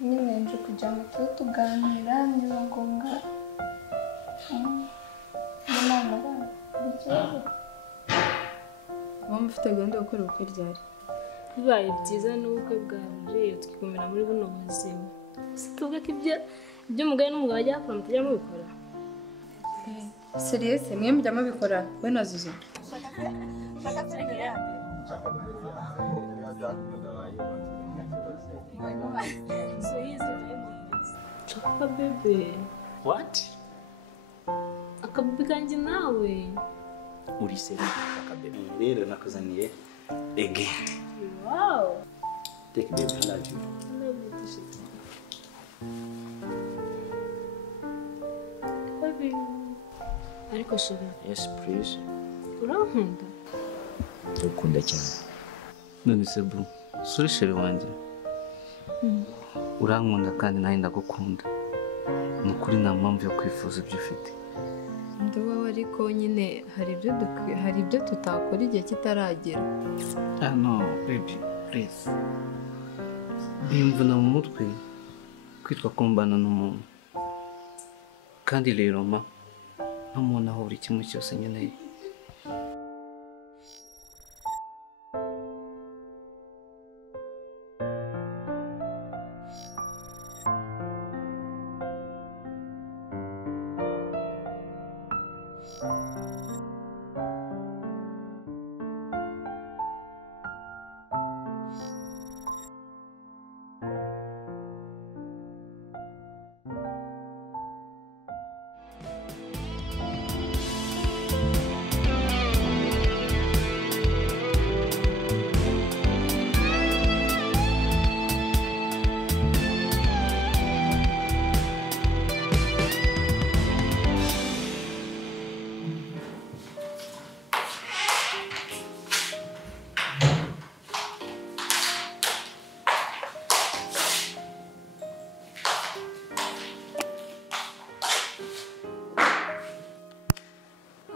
nyine nje kujya mu tuba tuganira niba ngombwa inama bari ikibazo uba mufite gahunda yo gukora ubukwe ryari bibaye byiza n'ubukwe bwaje tukikomera muri buno buzima tuvuga ko ibyo umugabo n'umugabo bajya bakora mutajya mubikora seriyese mwe mujya mubikora we na Zuzu Chaka bebe. What? Akabibi kanjye nawe. Uri serious Chaka bebe. Rero nakuzaniye again. Wow. Take baby, I love you. I love you too. Love you. Ariko shira. Yes, please. Urankunda? Ndakunda cyane. None se bro, suri sheri wanjye. Urankunda kandi nawe ndagukunda. Nukuri nta mpamvu yo kwifuza ibyo ufite. nduwa ariko nyine hari ibyo tutakora igihe kitaragera. Ah no, baby, please. Bimvuna mu mutwe kwitwa kumbana n'umuntu. Kandi rero ma ntamuntu aho buri kimwe cyose nkeneye.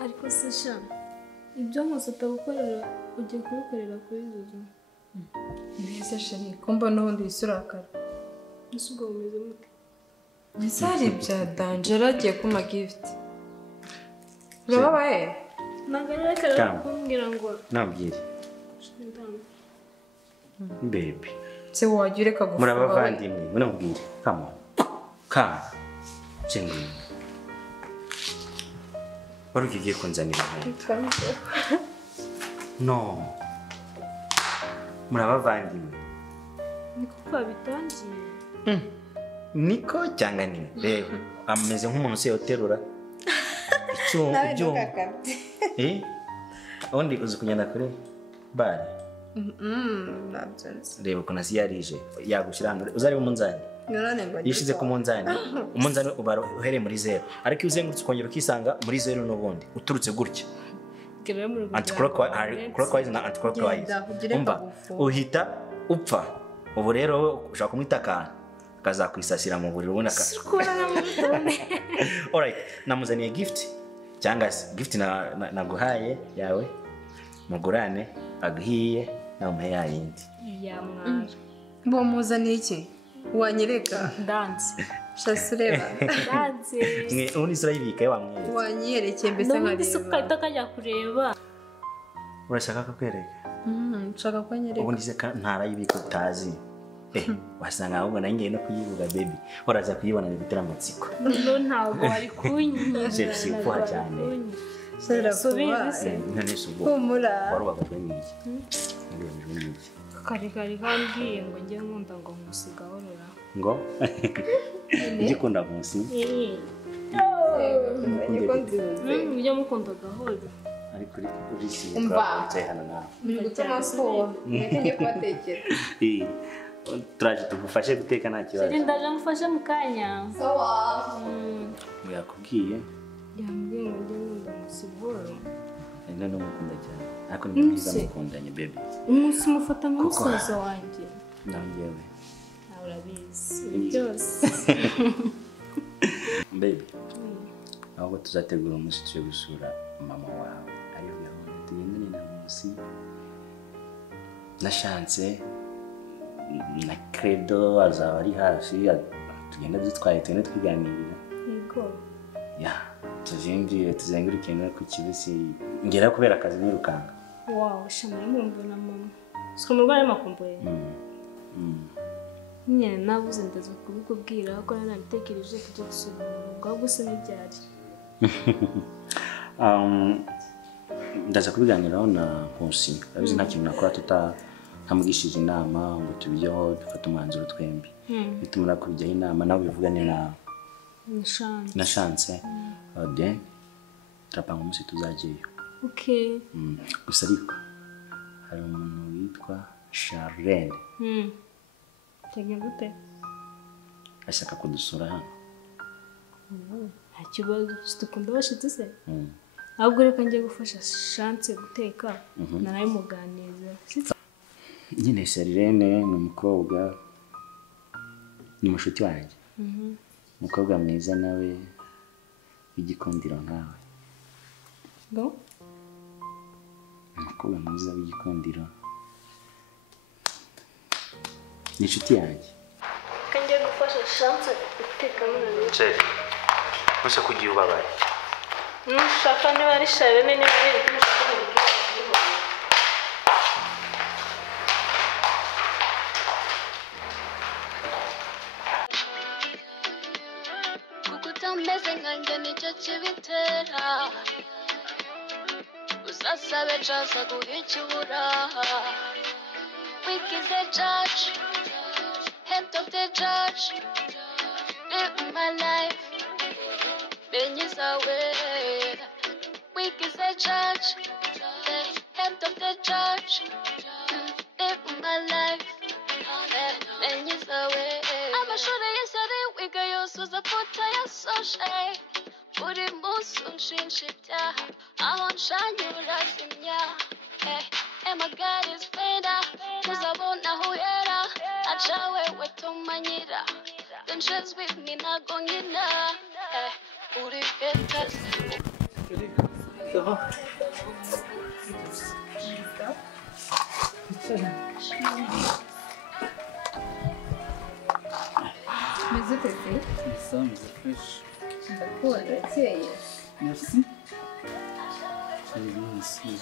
Ariko sasha. Ibyo mwese utagukorera ugiye kubikorera kuri Zuzu. Mbese sheri ko mbona ubundi bisurakara. Ese ubwo bumeze mute? Misari bya danger agiye kuma gift. Urababaye? Nagara kare kumbwira ngo Nabwire. Baby. Se wagira reka gufuka. Murabavandimwe, munabwire. Come on. Come. Chengi. Wari ugiye kunzanira hano. No. Murabavandimwe. niko kwabitangiye. Niko cyangwa ni? Reba, ameze nk'umuntu se yoterura. Icyo. Undi uzi kugenda kuri bare. Nabyanze. Reba ko nasi yarije yagushyira hano. Uzari umunzani. Yishize ku munzani. Umunzani ubara uhereye muri 0. Ariko iyo uzengurutse ukongera ukisanga muri 0 n'ubundi. Uturutse gutya. Anti-clockwise na anti-clockwise. Umva, uhita upfa. Ubu rero ushaka kumwita akantu kazakwisasira mu buriro ubona ka. Alright, namuzaniye gift. Cyangwa se gift naguhaye yawe. Mugurane aguhiye namuhe yayindi. Ya mwana. Bo muzaniye iki? Wanyereka Dance. Shasureba. Dance. Mwe undi sura yibika wamwe. Wanyerekeye mbese nkareba. Ndabona isuka itakajya kureba. Urashaka kukwereka? Nshaka ko nyereka. Ubundi se ntara yibika utazi. Wasanga ahubwo nanjye no kuyivuga baby. Uraza kuyibona bitera amatsiko. No ntabwo ari kunyira. Si fuha cyane. Subira. None subo. Humura. Warubagajwe n'iki? Ndebejwe n'iki? Kari kambwiye ngo njye nkunda ngo musiga horora. Ngo ngikunda munsi. Ibyo mukunda gahoro. Ariko uri si cyahana nawe. Biri gutuma soba. Ngiye kubatekera. Turaje tugufashe guteka nta kibazo. Siri ndaje mufashe mu kanya. Sawa. Yakubwiye. Yambwiye ngo njye nkunda musiboro. None mukunda cyane. Ariko ni mwiza mukundanye baby. Umunsi mufata nk'umusaza wanjye. Nanjyewe. Urabizi. Byose. Baby. Ahubwo tuzategura umunsi cyo gusura mama wawe. Ariyo gahunda tugendane na munsi. Na chance na Credo azaba ari hafi tugenda dutwaye tugenda twiganirira. Yego. Ya tuzingiye tuzenguruke no ku kibisi ngera kubera akazi nirukanga. Wow, shamara mbona mama. Siko murwaye makomboye. Nyine nabuze ndaza kubikubwira ko narabitekereje kujya gusura ubwo gusa n'ibyari. Ndaza kubiganiraho na Nkusi. Abizi nta kintu nakora ntamugishije inama ngo tubiyeho dufate umwanzuro twembi. Bitumura kubijyaho inama nawe bivugane na chance. Then turapanga umunsi tuzagiyeyo. Okay. Gusa ariko hari umuntu witwa Charlene. Tegera ute? Ashaka kudusura hano. Nta kibazo tukunda bashitse se. Ahubwo reka ngiye gufasha chance guteka narayimuganiza. Nyine Charlene ni umukobwa ni mushuti wanjye. Umukobwa mwiza nawe w'igikundiro nkawe. Go? Umukobwa mwiza w'igikundiro. Ni inshuti yanjye. Kangiye gufasha chance guteka none. Chef. Musa kugira ubabaye. Nushaka niba ari Charlene niba ari kukutameze nkanjye nicyo kibitera uzasabe chance guhicura weak is a judge head of the judge live my life Benny's away weak is a judge the head of the judge live my life Benny's away amashuri y'isari wiga yuzuza puta ya soshe buri munsi unshinja ibyaha aho nshanyura simya my God is better muzabona aho uhera aca wewe tumanyira then she's with me nago nkina uri haters Meze tete? Ça, mais c'est fraîche. D'accord, c'est Merci. C'est bien ici.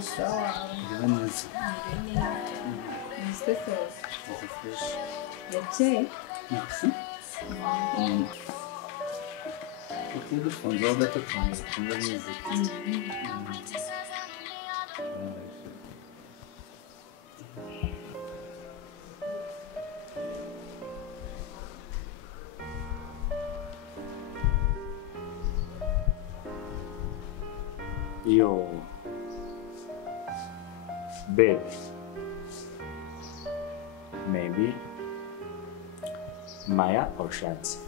sawa. Bivaneze. Meze sawa. C'est fraîche. Yakeye? Merci. Utundi dufunzeho gato cyane dukunda neza. Yo. Babe. Maybe Maya or Chance?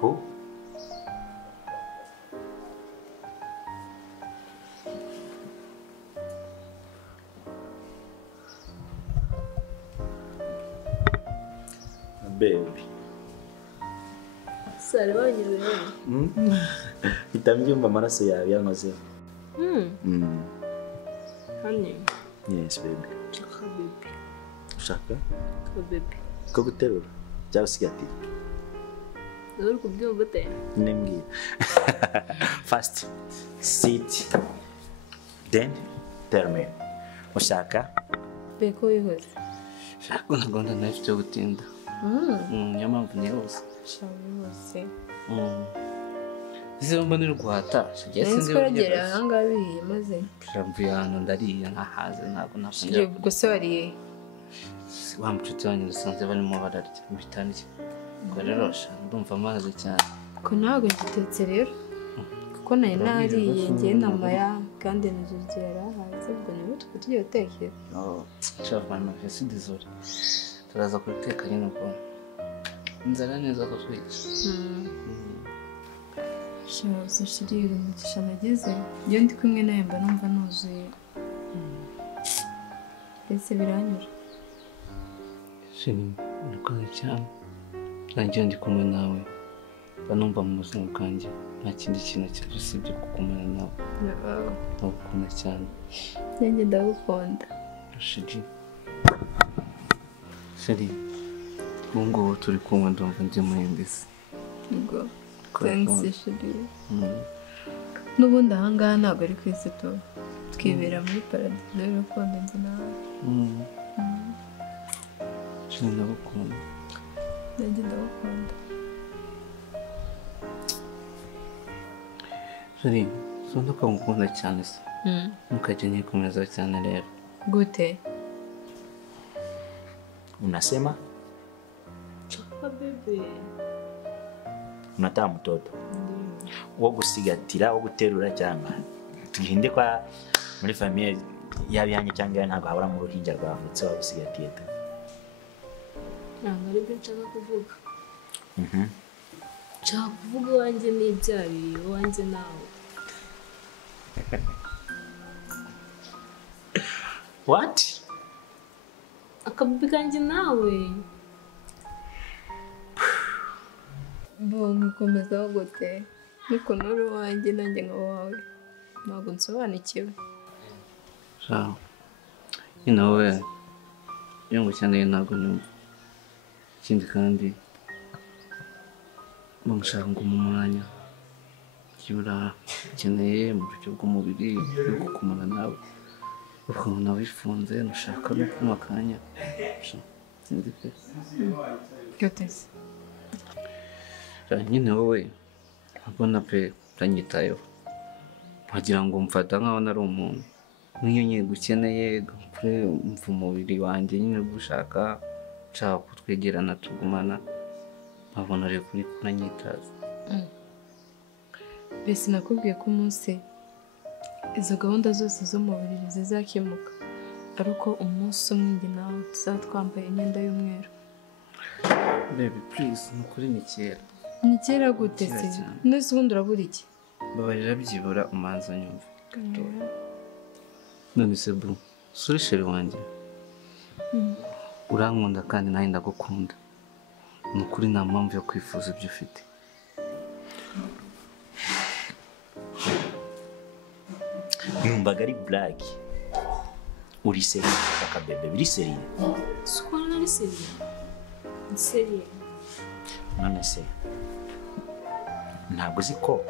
Who? Baby. Sare banyuze. Itambyumva amaraso yawe yankozeho. Honey. Yes, baby. Chaka baby. Ushaka? Ka baby. Ko guterura? Cyangwa usigatiye? Uri kubyumva ute? Nembwira. First, sit. Then, tell me. Ushaka? Beko wihose. Shaka nagunda nayo cyo gutinda. Niyo mpamvu nihuse. Shawe wihose. Ese mbona uri guhata. Nzi kwagera ahangaha bihiye maze. Jambo hano ndariye ntahaze ntabwo nakongera. Gusa wariye. Wa mucuti wanjye dusanze barimo bararya bitangiye. Ngo rero ndumva amazi cyane. Ko ntabwo ngitetse rero. Kuko nayo nariye ngiye namaya kandi nizugera haze ubwo niba tugiye gutekera. Chavana, je suis désolé. Turaza kubiteka nyine uko. Nzara neza ko twica. Shawe ushirira umugisha nageze. Iyo ndi kumwe nawe mba numva nuzuye. Ndetse biranyura. Shini, urakoze cyane. Nanjye ndi kumwe nawe. Mba numva mu buzima bwanjye nta kindi kintu cyose usibye kukumana nawe. Ndagukunda cyane. Nanjye ndagukunda. Shiji. sheri ubu ngubu turi kumwe ndumva ndi muhindi se ubwo thanks sheri n'ubundi ahangaha ntabwo ari ku isi twibera muri paradizo y'urukundo njye nawe sheri ndagukunda nanjye ndagukunda sheri sonda ko ngukunda cyane se ntukajya nyikomeza cyane rero gute Unasema Chapa bebe. unataka mtoto wo gusigatira wo guterura cyangwa tugende kwa muri famille yabyanyu cyangwa ntabwo habura mu ruhinja rwavutse wa gusigatiye tu. Ntabwo ari byo nshaka kuvuga. Nshaka kuvuga wanjye n'ibyari wanjye nawe. What? Akabibi kanjye nawe. bo nkikomeza gute niko nuri wanjye nanjye nka wawe ntabwo nsobanukiwe sawa nyine wowe iyo ngukeneye ntabwo nyumva ikindi kandi bamushaka ngo mu mwanya kibura ukeneye mu buryo bw'umubiri yo gukumana nawe ukabona wifunze nushaka no kunywa akanya sinzi pe guteze nyine wowe mbona pe uranyitayeho wagira ngo mfata nkaho nari umuntu nk'iyo nyine gukeneye kure mva umubiri wanjye nyine gushaka nshaka kutwegerana tugumana nkabona rero kuri kuranyitaza mbese nakubwiye ko umunsi izo gahunda zose zo mu buriri zizakemuka ari uko umunsi umwe njye nawe tuzaba twambaye imyenda y'umweru baby please nukuri ni kera ni kera gute se nese ubundi urabura iki babarira byibura umanza nyumva gatoya none se bro suri sheri wanjye urankunda kandi nawe ndagukunda ni ukuri nta mpamvu yo kwifuza ibyo ufite Numvaga ari black uri seri akabebe biri seri Sukwana ari seriye. Ni seriye. none se ntabwo uzi ko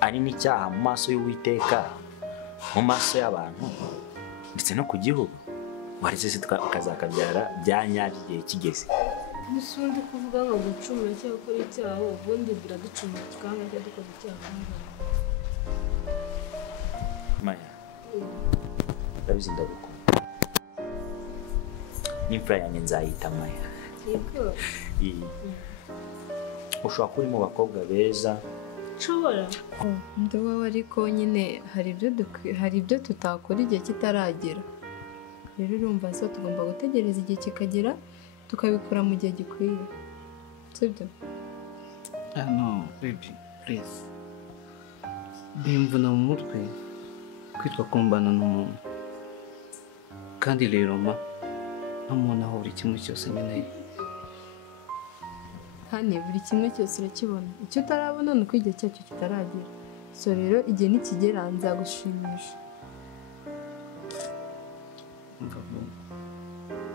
ari n'icyaha mu maso y'Uwiteka mu maso y'abantu ndetse no ku gihugu waretse se tukazakabyara byanyari igihe kigeze Nisundi kuvuga ngo gucumura cyangwa gukora icyaha ubundi biraducumura tukanga cyangwa dukora icyaha. Maya ndabizi ndagukunda n'imfura yanjye nzayita Maya Yego. ushobora kuba uri mu bakobwa beza Nshobora. ndi wowe ariko nyine hari ibyo tutakora igihe kitaragera rero urumva so tugomba gutegereza igihe kikagera tukabikora mu gihe gikwiye sibyo no baby please bimvuna mu mutwe kwitwa kumbana n'umuntu kandi rero ma ntamubona aho buri kimwe cyose nkeneye hano buri kimwe cyose urakibona icyo utarabona ni uko igihe cyacyo kitaragera so rero igihe nikigera nzagushimisha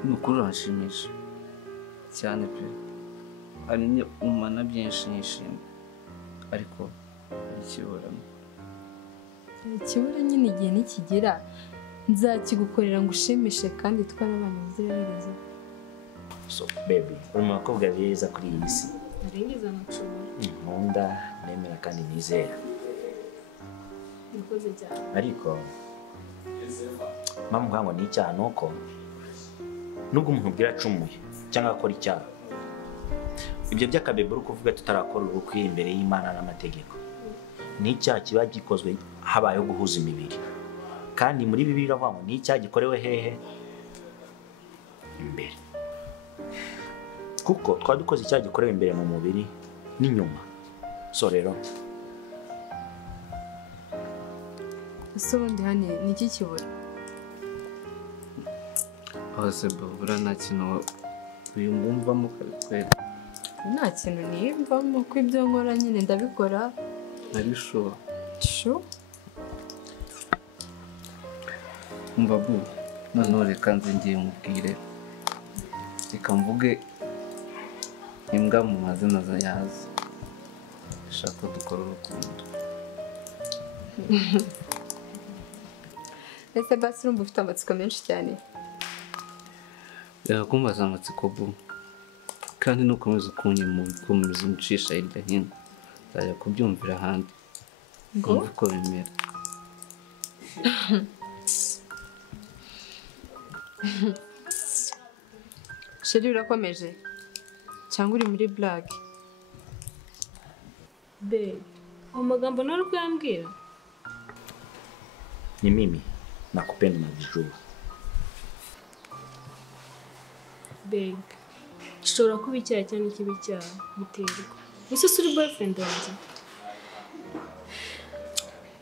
ni ukuri uranshimisha cyane pe hari umana byinshi nishimye ariko ikiburamo ikibura nyine igihe nikigera nzakigukorera ngo ushimishe kandi twababana bizirahereza so baby uri mu bakobwa beza kuri iyi si Naringiza nashobora. nkunda nemera kandi nizera Nikoze cyane. ariko mpamvu nkango ni icyaha ni uko nubwo umuntu ubwira acumuye cyangwa akora icyaha ibyo by'akabebe uri kuvuga tutarakora ubukwe imbere y'Imana n'amategeko ni icyaha kiba gikozwe habayeho guhuza imibiri kandi muri Bibiliya iravuga ngo ni icyaha gikorewe hehe imbere kuko twaba dukoze icyaha gikorewe imbere mu mubiri n'inyuma so rero ese ubundi hano ni iki kibura hose babura nta kintu uyu mbumvamo ukabikwera nta kintu niyumvamo ko ibyo nkora nyine ndabikora ari shuwa shu umva bu noneho reka nze ngiye mubwire, reka mvuge imbwa mu mazina yazo, ndashaka ko dukora urukundo. ese basi urumva ufite amatsiko menshi cyane? Reka kumbaza amatsiko bu, kandi nukomeza kunkomeza umucisha hirya hino nzajya kubyumvira ahandi kumva uko bimera. Sheri urakomeje cyangwa uri muri black? Babe, amagambo nari kuyambwira. Ni mimi nakupenda mavijuru. Babe, gishobora kuba icyaha cyangwa ikibi cyaha biterwa. Ese uri boyfriend wanjye?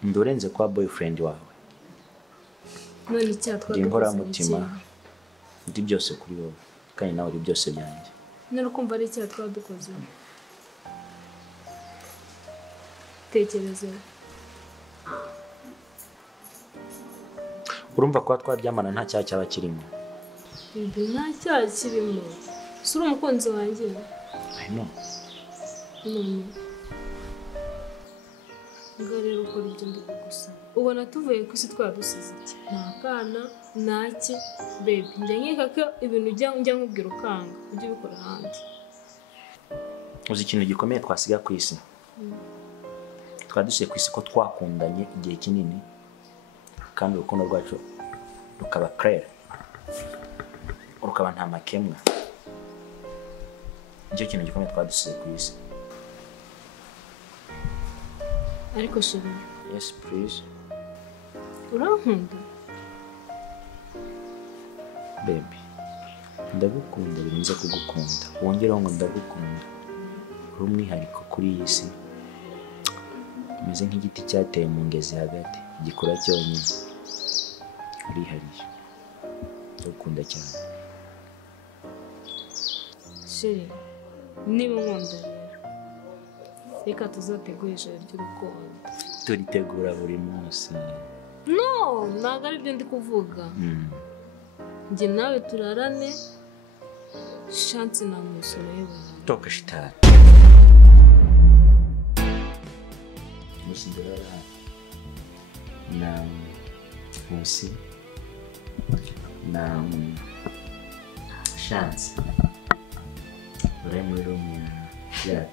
Ndorenze kwa boyfriend wawe. None icyaha twadukoze. Inkoramutima ndi byose kuri wowe kandi nawe uri byose byanjye. Nari kumva ari icyaha twadukoze. Tekereza. Urumva ko twaryamana nta cyaha cyaba kirimo? Nta cyaha kirimo. Uri umukunzi wanjye? I know. Nga rero ukora ibyo ndi gusa. Ubona tuvuye ku isi twadusize iki? Nta kana, ntaki. Babe, njya nkeka ko ibintu njya nkubwira ukanga. Ujye ubikora ahandi. Uzi ikintu gikomeye twasiga ku isi? Twadusiye ku isi ko twakundanye igihe kinini kandi urukundo rwacu rukaba clair, rukaba nta makemwa. Nicyo kintu gikomeye twadusiye ku isi. Ariko sheri. Yes please. Urankunda? Baby, ndagukunda birenze kugukunda. Wongereho ngo ndagukunda. Uri umwihariko kuri iyi si. Umeze nk'igiti cyateye mu ngezi hagati, gikura cyonyine. Urihariye. Ndagukunda cyane. Sheri, niba unkunda rero, reka tuzategura ijoro ry'urukundo. Turitegura buri munsi. No, ntabwo ari byo ndi kuvuga. Njye nawe turarane, shansi na musoro y'ubuzima. Toka shitani. Cinderella na Munsi na Chance. Uremwe rumwe ya